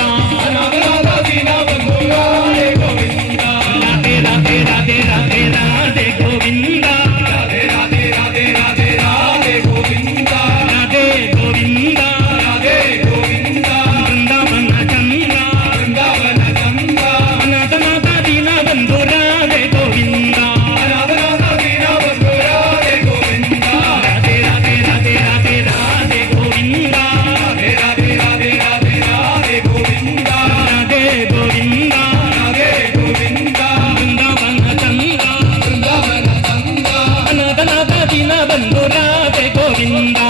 Ram Gobinda.